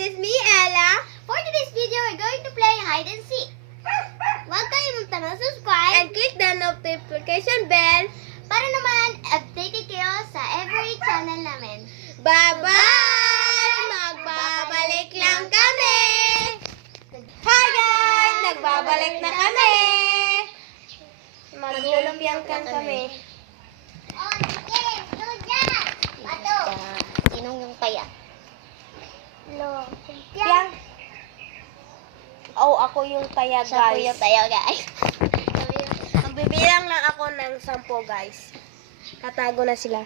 is me, Ella. For today's video, we're going to play hide and seek. Huwag kalimutang mag-subscribe And click the notification bell. para naman updated kayo sa every channel namin. Bye-bye! Magbabalik lang kami! Hi guys! Nagbabalik na kami! Maglulumpiyangkan kami. Oh, sige! Luja! Bato! Sinong yung kaya? Lo. Piyang! Oh, ako yung taya, guys. Siya po yung tayo, guys. Magbibilang lang ako ng 10, guys. Katago na sila.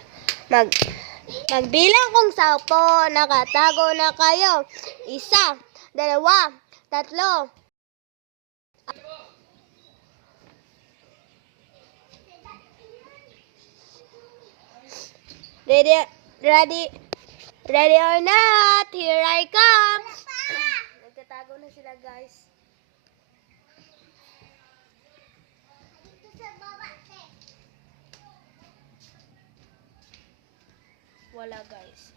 Magbilang kong 10. Nakatago na kayo. 1, 2, 3. Ready or not? Here I come. Nagtatago na sila, guys. Wala, guys.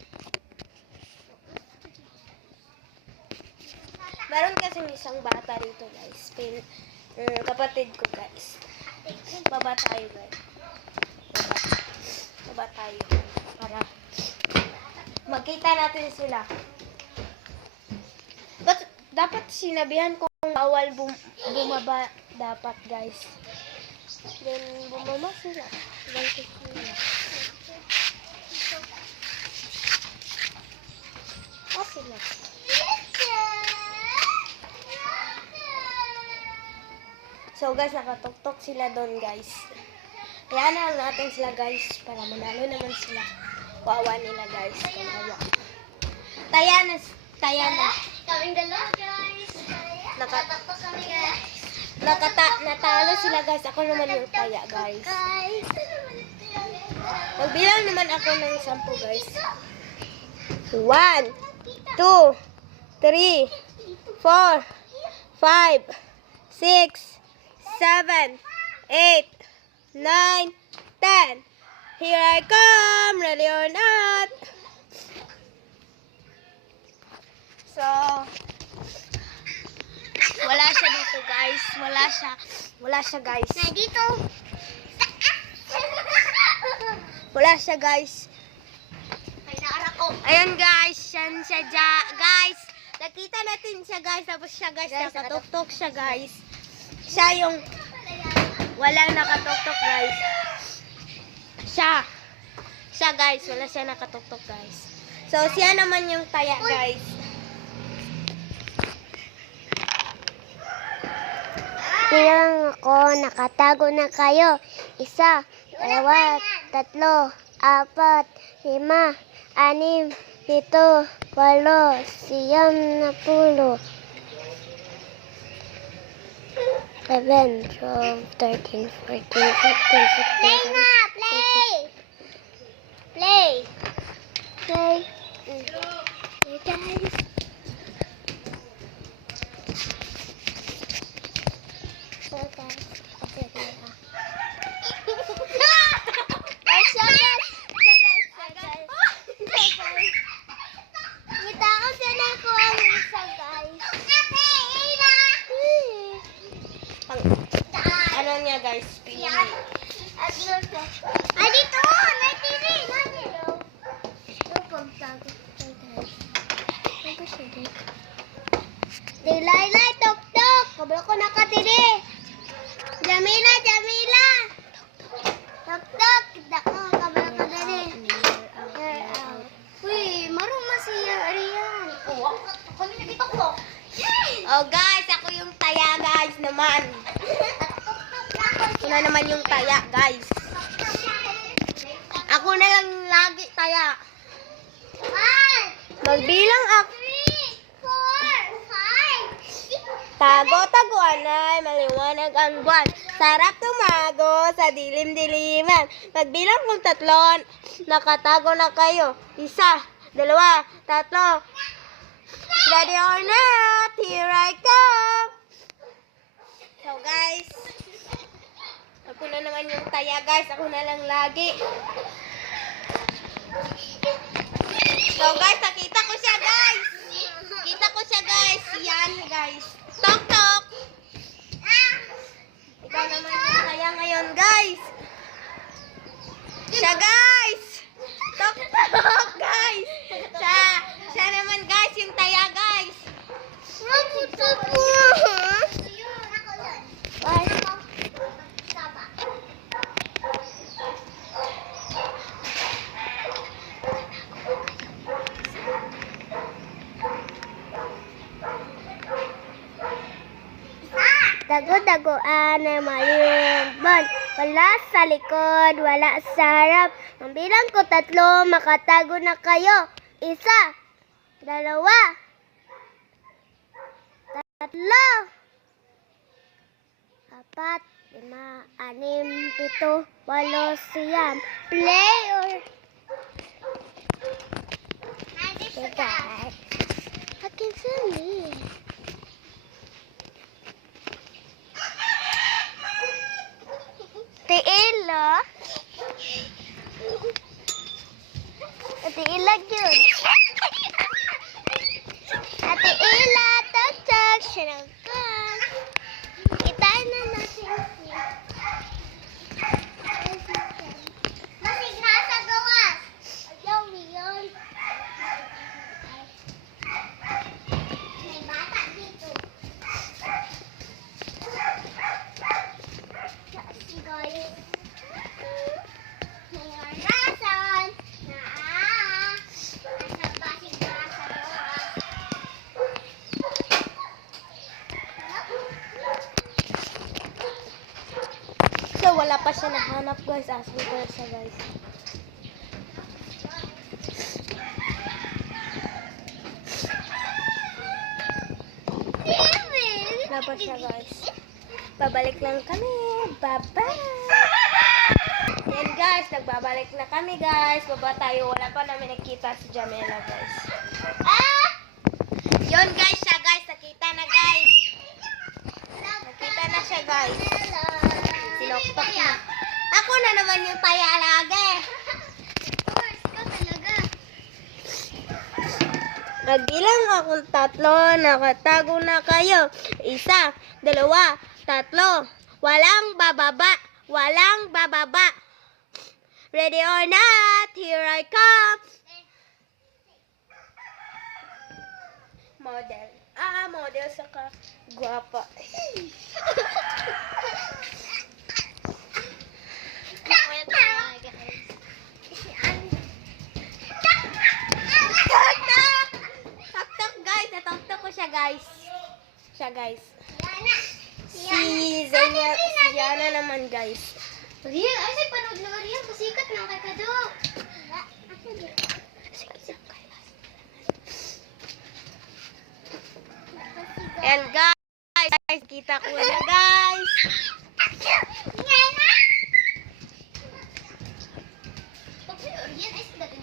Meron kasing isang bata rito, guys. Kapatid ko, guys. Baba tayo, guys. Baba tayo. Para magkita natin sila. Dapat sinabihan kong bawal bumaba dapat, guys. Then, bumaba sila. Bangkit sila. Sila. So guys, nakatuktok sila doon, guys. Kaya na natin sila, guys, para manalo naman sila. Wawa nila, guys. Kawawa. Taya na. Kaming dalawa, guys. Nakatakot kami, guys. Natalo sila, guys. Ako naman yung taya, guys. Magbilang naman ako ng 10, guys. 1, 2, 3, 4, 5, 6, 7, 8, 9, 10. Here I come, ready or not. So, wala siya dito, guys. Wala siya, guys. Na dito. Wala siya, guys. Ay, naara ko. Ayan, guys. Yan siya, guys. Nakita natin siya, guys. Tapos siya, guys, Guys, nakatuktok siya, guys. Siya yung walang nakatuktok, guys. Siya, guys. Wala siya nakatuktok, guys. So, siya naman yung taya, guys. Bilang ako, nakatago na kayo. 1, 2, 3, 4, 5, 6, 7, 8, 9, 10. 11, 12, 13, 14, 15, 16, 17. Play! Play! Hey guys! So guys, okay na. Kita ko sila ko ang isa, guys. Ano niya, guys? Pili. Ay, dito! Natiri! Natiri! Pagtago. Ano siya dito? Dilay-lay! Tok-tok! Kabalo ko nakatiri! Jamila! Jamila! Tok-tok! Kita ko! Kabalo ko dali! Uy! Marong masiya! Ariyan! Ako nila dito ko! Oh, guys. Ako yung taya, guys, naman. Ako na naman yung taya, guys. Ako na lang lagi taya. Magbilang ako. 3, 4, 5, 6. Tago-taguan ay maliwanag ang buwan. Sarap tumago sa dilim-diliman. Magbilang kong 3. Nakatago na kayo. 1, 2, 3. Ready or not? Here I come. So guys, ako na naman yung taya, guys. Ako na lang lagi. So guys, nakita ko siya, guys. guys. Tok tok. Ikaw naman yung taya ngayon guys. Siya guys. Tok tok guys. Siya naman guys yung taya guys. Dago-dagoan na malimbon. Wala sa likod, wala sa harap. Ang bilang ko 3, makatago na kayo. 1, 2, 3, 4, 5, 6, 7, 8, 9. Play or... Okay, guys. I can see me. Tiila. Tiila yun. Ate Ila, totog, sinagkan. Itain na natin siya. Masig nasa gawas. Ayaw yun. May bata dito. Guys. Rason. Nasa basig nasa gawas. So wala pa siya nahanap guys. Asan ko na siya guys. Wala pa siya guys. Babalik lang kami. Bye-bye. Yan guys, nagbabalik na kami guys. Baba tayo. Wala pa namin nakita si Jamela guys. Yun guys siya guys. Nakita na guys. Nakita na siya guys. Sinoktok na. Ako na naman yung taya lagi. Nagbilang akong 3, nakatago na kayo. 1, 2, 3. Walang bababa. Walang bababa. Ready or not, here I come. Model. Model saka guwapa. Tok-tok guys. Natok-tok ko siya guys. Si Yana naman guys. Rian, ay say panood na Rian, pasikat na kay Kado. And guys, kita ko na guys.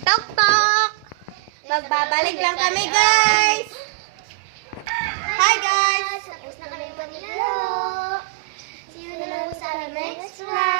Tok-tok. Magbabalik lang kami guys. Hi guys. Tapos na kami maglaro. See you na lang sa next vlog.